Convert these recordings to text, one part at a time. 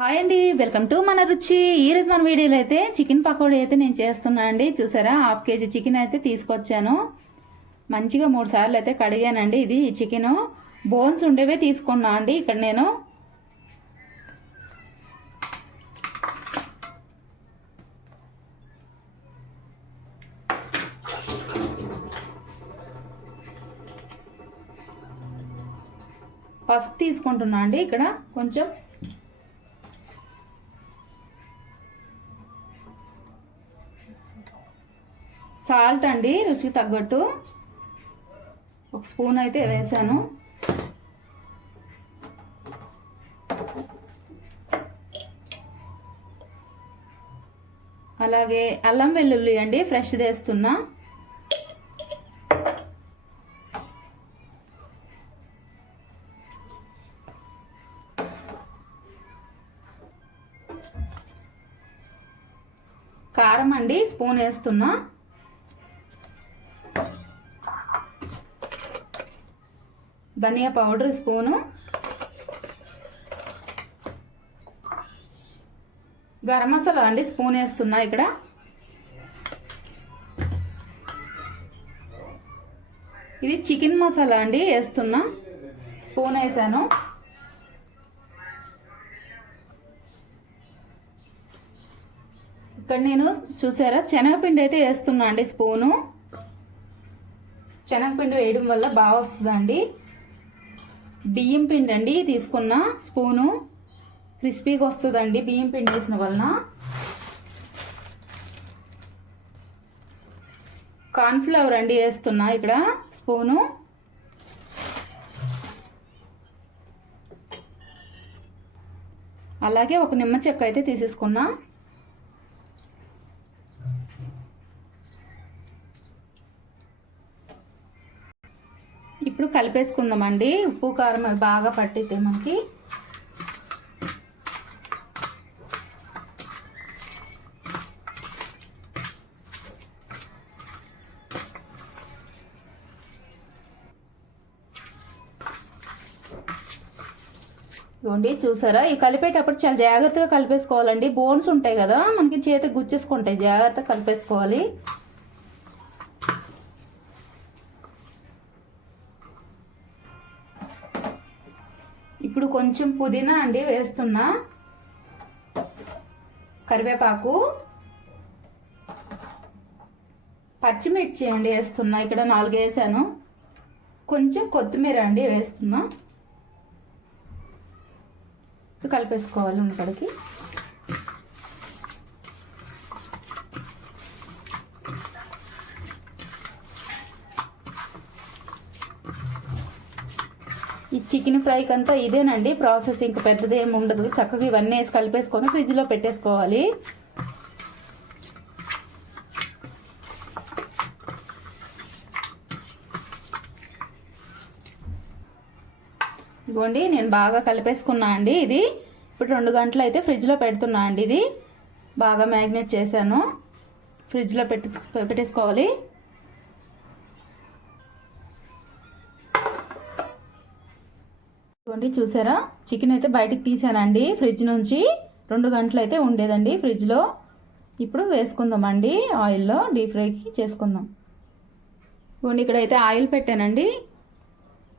Hi అండి, welcome to మన రుచి. ఈరోజు మన వీడియోలో అయితే చికెన్ పకోడీ అయితే నేను చేస్తున్నా అండి. చూసారా, హాఫ్ కేజీ చికెన్ అయితే తీసుకొచ్చాను. మంచిగా 3 సార్లు అయితే కడిగానండి. ఇది చికెన్ బోన్స్ ఉండేవే తీసుకున్నా అండి. ఇక్కడ నేను పసుపు తీసుకుంటున్నా అండి. ఇక్కడ కొంచెం సాల్ట్ అండి, రుచికి తగ్గట్టు 1 స్పూన్ అయితే వేసాను. అలాగే అల్లం వెల్లుల్లి అండి, ఫ్రెష్ వేస్తున్నా. కారం అండి, స్పూన్ వేస్తున్నా. ధనియా పౌడర్ స్పూను, గరం మసాలా అండి స్పూన్ వేస్తున్నా. ఇక్కడ ఇది చికెన్ మసాలా అండి వేస్తున్నా, స్పూన్ వేసాను. ఇక్కడ నేను చూసారా శనగపిండి అయితే వేస్తున్నా అండి, స్పూను. శనగపిండి వేయడం వల్ల బాగా వస్తుందండి. బియ్యం పిండి అండి తీసుకున్న స్పూను, క్రిస్పీగా వస్తుందండి బియ్యం పిండి వేసిన వలన. కార్న్ఫ్లవర్ అండి వేస్తున్నా ఇక్కడ స్పూను. అలాగే 1 నిమ్మ చెక్క అయితే తీసేసుకున్నా. ఇప్పుడు కలిపేసుకుందామండి. ఉప్పు కారం అవి బాగా పట్టితే మనకి. ఇదిగోండి చూసారా, ఈ కలిపేటప్పుడు చాలా జాగ్రత్తగా కలిపేసుకోవాలండి. బోన్స్ ఉంటాయి కదా మనకి, చేతికి గుచ్చేసుకుంటాయి. జాగ్రత్తగా కలిపేసుకోవాలి. ఇప్పుడు కొంచెం పుదీనా అండి వేస్తున్నా, కరివేపాకు, పచ్చిమిర్చి అండి వేస్తున్నా. ఇక్కడ 4 వేసాను. కొంచెం కొత్తిమీర అండి వేస్తున్నా. కలిపేసుకోవాలి ఇక్కడికి. ఈ చికెన్ ఫ్రైకి అంతా ఇదేనండి ప్రాసెస్, ఇంకా పెద్దది ఏమి ఉండదు. చక్కగా ఇవన్నీ వేసి కలిపేసుకొని ఫ్రిడ్జ్లో పెట్టేసుకోవాలి. ఇదిగోండి నేను బాగా కలిపేసుకున్నా అండి. ఇది ఇప్పుడు 2 గంటలు అయితే ఫ్రిడ్జ్లో పెడుతున్నా అండి. ఇది బాగా మ్యాగ్నేట్ చేశాను, ఫ్రిడ్జ్లో పెట్టేసుకోవాలి. ఇదిగోండి చూసారా, చికెన్ అయితే బయటికి తీసానండి ఫ్రిడ్జ్ నుంచి. 2 గంటలు అయితే ఉండేదండి ఫ్రిడ్జ్లో. ఇప్పుడు వేసుకుందామండి ఆయిల్లో, డీప్ ఫ్రైకి చేసుకుందాం. ఇదిగోండి ఇక్కడైతే ఆయిల్ పెట్టానండి.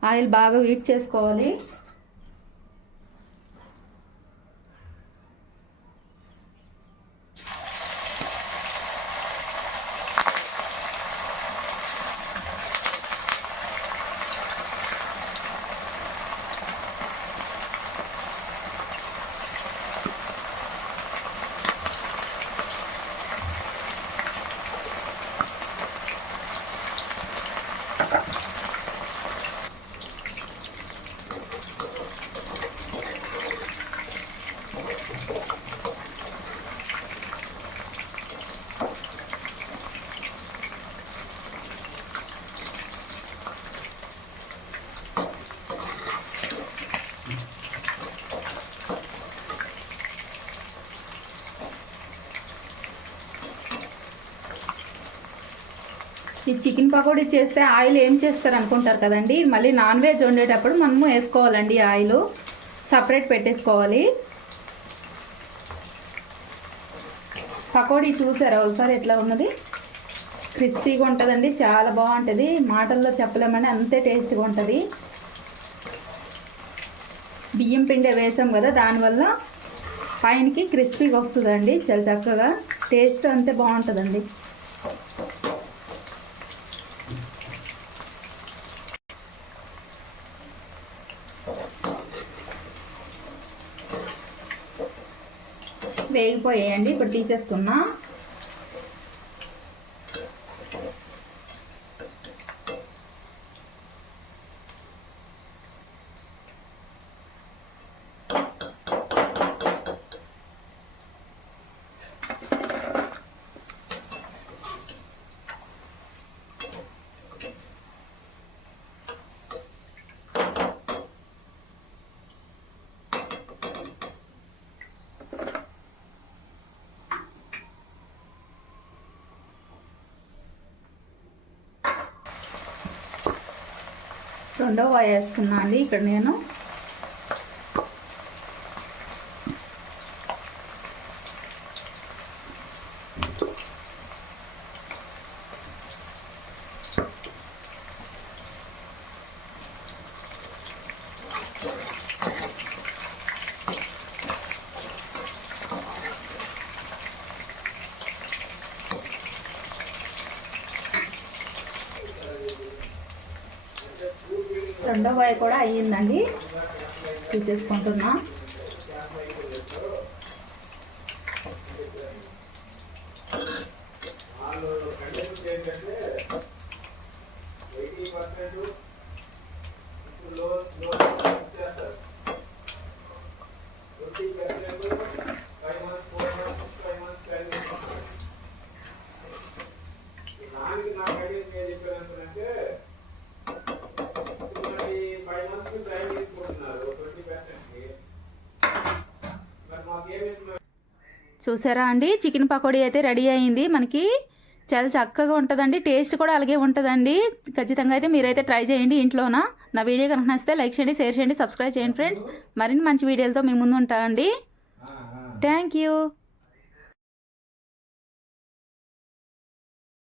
ఆయిల్ బాగా హీట్ చేసుకోవాలి. ఈ చికెన్ పకోడీ చేస్తే ఆయిల్ ఏం చేస్తారు అనుకుంటారు కదండి. మళ్ళీ నాన్ వెజ్ వండేటప్పుడు మనము వేసుకోవాలండి. ఆయిల్ సపరేట్ పెట్టేసుకోవాలి. పకోడీ చూసారా ఒకసారి ఎట్లా ఉన్నది? క్రిస్పీగా ఉంటుందండి, చాలా బాగుంటుంది. మాటల్లో చెప్పలేమని అంతే టేస్ట్గా ఉంటుంది. బియ్యం పిండి వేసాం కదా, దానివల్ల పైనకి క్రిస్పీగా వస్తుందండి. చాలా చక్కగా టేస్ట్ అంతే బాగుంటుందండి. వేగిపోయాయండి, ఇప్పుడు తీసేసుకున్నా. రెండో వాయి వేసుకున్నా అండి ఇక్కడ నేను. రెండో వాయి కూడా అయ్యిందండి, తీసేసుకుంటున్నా. చూసారా అండి, చికెన్ పకోడీ అయితే రెడీ అయింది. మనకి చాలా చక్కగా ఉంటుందండి, టేస్ట్ కూడా అలాగే ఉంటుందండి. ఖచ్చితంగా అయితే మీరైతే ట్రై చేయండి ఇంట్లోన. నా వీడియో కనుక నచ్చితే లైక్ చేయండి, షేర్ చేయండి, సబ్స్క్రైబ్ చేయండి ఫ్రెండ్స్. మరిన్ని మంచి వీడియోలతో మీ ముందు ఉంటానండి. Thank you.